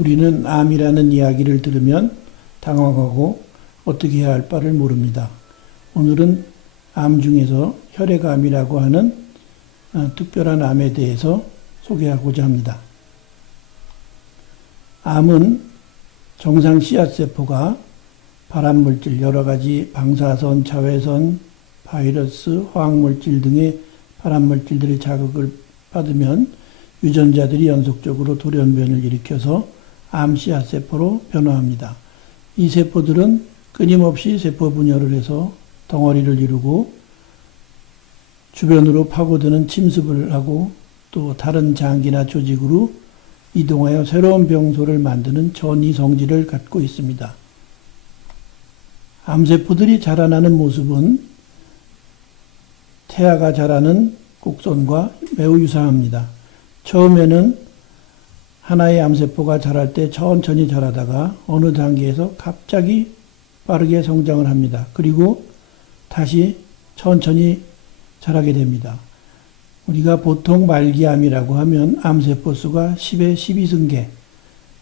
우리는 암이라는 이야기를 들으면 당황하고 어떻게 해야 할 바를 모릅니다. 오늘은 암 중에서 혈액암이라고 하는 특별한 암에 대해서 소개하고자 합니다. 암은 정상 씨앗세포가 발암물질, 여러 가지 방사선, 자외선, 바이러스, 화학물질 등의 발암물질들의 자극을 받으면 유전자들이 연속적으로 돌연변을 일으켜서 암 씨앗세포로 변화합니다. 이 세포들은 끊임없이 세포 분열을 해서 덩어리를 이루고 주변으로 파고드는 침습을 하고 또 다른 장기나 조직으로 이동하여 새로운 병소를 만드는 전이 성질을 갖고 있습니다. 암세포들이 자라나는 모습은 태아가 자라는 곡선과 매우 유사합니다. 처음에는 하나의 암세포가 자랄 때 천천히 자라다가 어느 단계에서 갑자기 빠르게 성장을 합니다. 그리고 다시 천천히 자라게 됩니다. 우리가 보통 말기암이라고 하면 암세포 수가 10의 12승계,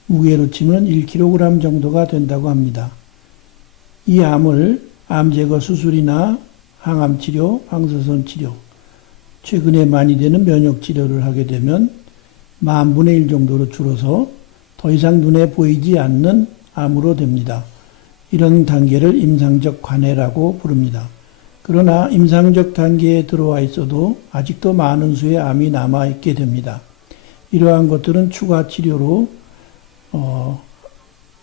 무게로 치면 1kg 정도가 된다고 합니다. 이 암을 암제거 수술이나 항암치료, 방사선 치료, 최근에 많이 되는 면역치료를 하게 되면 10,000분의 1 정도로 줄어서 더 이상 눈에 보이지 않는 암으로 됩니다. 이런 단계를 임상적 관해라고 부릅니다. 그러나 임상적 단계에 들어와 있어도 아직도 많은 수의 암이 남아있게 됩니다. 이러한 것들은 추가 치료로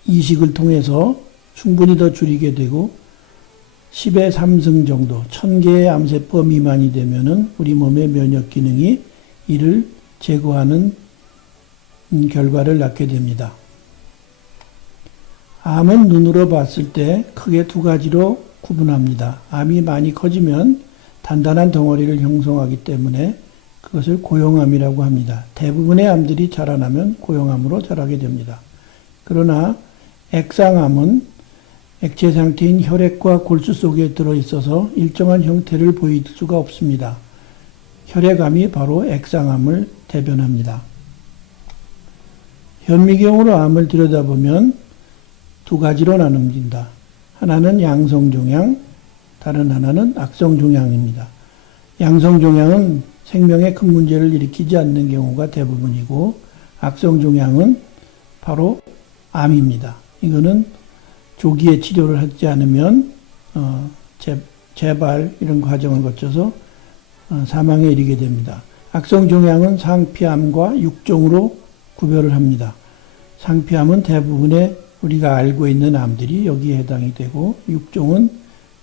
이식을 통해서 충분히 더 줄이게 되고 10의 3승 정도, 1000개의 암세포 미만이 되면은 우리 몸의 면역 기능이 이를 제거하는 결과를 낳게 됩니다. 암은 눈으로 봤을 때 크게 두 가지로 구분합니다. 암이 많이 커지면 단단한 덩어리를 형성하기 때문에 그것을 고형암이라고 합니다. 대부분의 암들이 자라나면 고형암으로 자라게 됩니다. 그러나 액상암은 액체 상태인 혈액과 골수 속에 들어있어서 일정한 형태를 보일 수가 없습니다. 혈액암이 바로 액상암을 대변합니다. 현미경으로 암을 들여다보면 두 가지로 나눕니다. 하나는 양성종양, 다른 하나는 악성종양입니다. 양성종양은 생명에 큰 문제를 일으키지 않는 경우가 대부분이고 악성종양은 바로 암입니다. 이거는 조기에 치료를 하지 않으면 재발 이런 과정을 거쳐서 사망에 이르게 됩니다. 악성종양은 상피암과 육종으로 구별을 합니다. 상피암은 대부분의 우리가 알고 있는 암들이 여기에 해당이 되고 육종은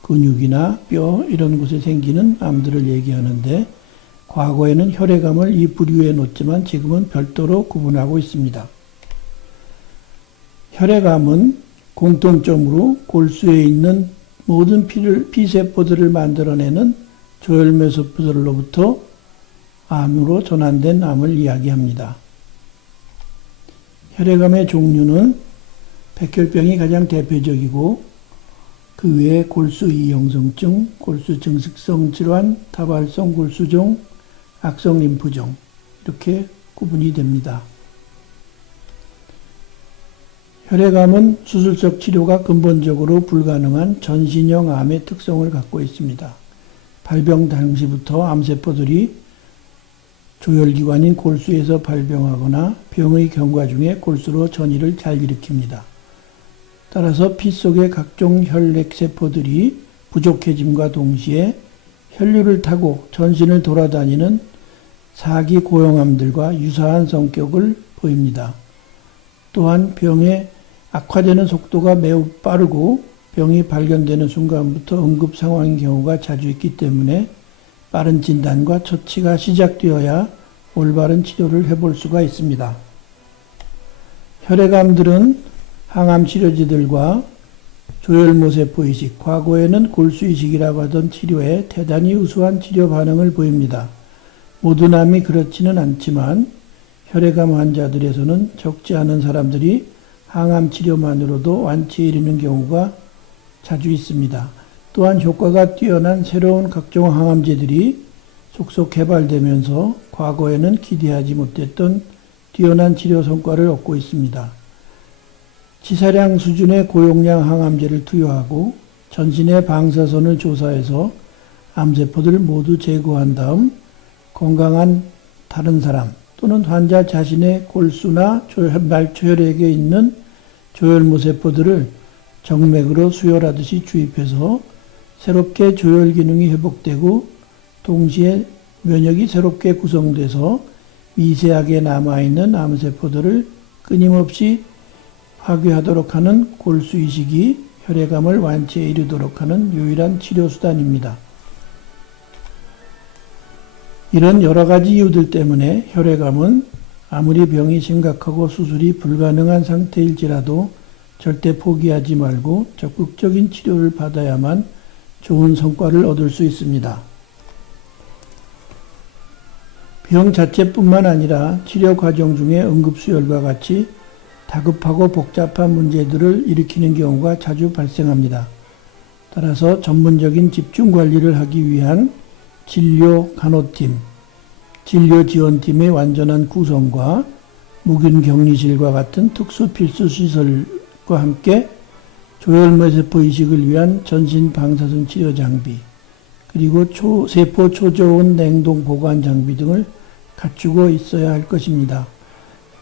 근육이나 뼈 이런 곳에 생기는 암들을 얘기하는데 과거에는 혈액암을 이 부류에 놓지만 지금은 별도로 구분하고 있습니다. 혈액암은 공통점으로 골수에 있는 모든 피세포들을 만들어내는 조혈매세포들로부터 암으로 전환된 암을 이야기합니다. 혈액암의 종류는 백혈병이 가장 대표적이고 그 외에 골수 이형성증, 골수 증식성 질환, 다발성 골수종, 악성 림프종 이렇게 구분이 됩니다. 혈액암은 수술적 치료가 근본적으로 불가능한 전신형 암의 특성을 갖고 있습니다. 발병 당시부터 암세포들이 조혈기관인 골수에서 발병하거나 병의 경과 중에 골수로 전이를 잘 일으킵니다. 따라서 피 속의 각종 혈액세포들이 부족해짐과 동시에 혈류를 타고 전신을 돌아다니는 사기 고형암들과 유사한 성격을 보입니다. 또한 병의 악화되는 속도가 매우 빠르고 병이 발견되는 순간부터 응급 상황인 경우가 자주 있기 때문에 빠른 진단과 처치가 시작되어야 올바른 치료를 해볼 수가 있습니다. 혈액암들은 항암치료제들과 조혈모세포 이식, 과거에는 골수 이식이라고 하던 치료에 대단히 우수한 치료 반응을 보입니다. 모든 암이 그렇지는 않지만 혈액암 환자들에서는 적지 않은 사람들이 항암치료만으로도 완치에 이르는 경우가 자주 있습니다. 또한 효과가 뛰어난 새로운 각종 항암제들이 속속 개발되면서 과거에는 기대하지 못했던 뛰어난 치료 성과를 얻고 있습니다. 지사량 수준의 고용량 항암제를 투여하고 전신의 방사선을 조사해서 암세포들을 모두 제거한 다음 건강한 다른 사람 또는 환자 자신의 골수나 말초혈액에 있는 조혈모세포들을 정맥으로 수혈하듯이 주입해서 새롭게 조혈 기능이 회복되고 동시에 면역이 새롭게 구성돼서 미세하게 남아있는 암세포들을 끊임없이 파괴하도록 하는 골수이식이 혈액암을 완치에 이르도록 하는 유일한 치료수단입니다. 이런 여러 가지 이유들 때문에 혈액암은 아무리 병이 심각하고 수술이 불가능한 상태일지라도 절대 포기하지 말고 적극적인 치료를 받아야만 좋은 성과를 얻을 수 있습니다. 병 자체뿐만 아니라 치료 과정 중에 응급수혈과 같이 다급하고 복잡한 문제들을 일으키는 경우가 자주 발생합니다. 따라서 전문적인 집중관리를 하기 위한 진료-간호팀, 진료지원팀의 완전한 구성과 무균격리실과 같은 특수 필수시설과 함께 조혈모세포 이식을 위한 전신 방사선 치료 장비, 그리고 세포 초저온 냉동 보관 장비 등을 갖추고 있어야 할 것입니다.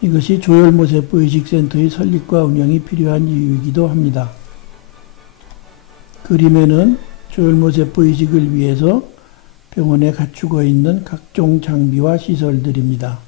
이것이 조혈모세포 이식센터의 설립과 운영이 필요한 이유이기도 합니다. 그림에는 조혈모세포 이식을 위해서 병원에 갖추고 있는 각종 장비와 시설들입니다.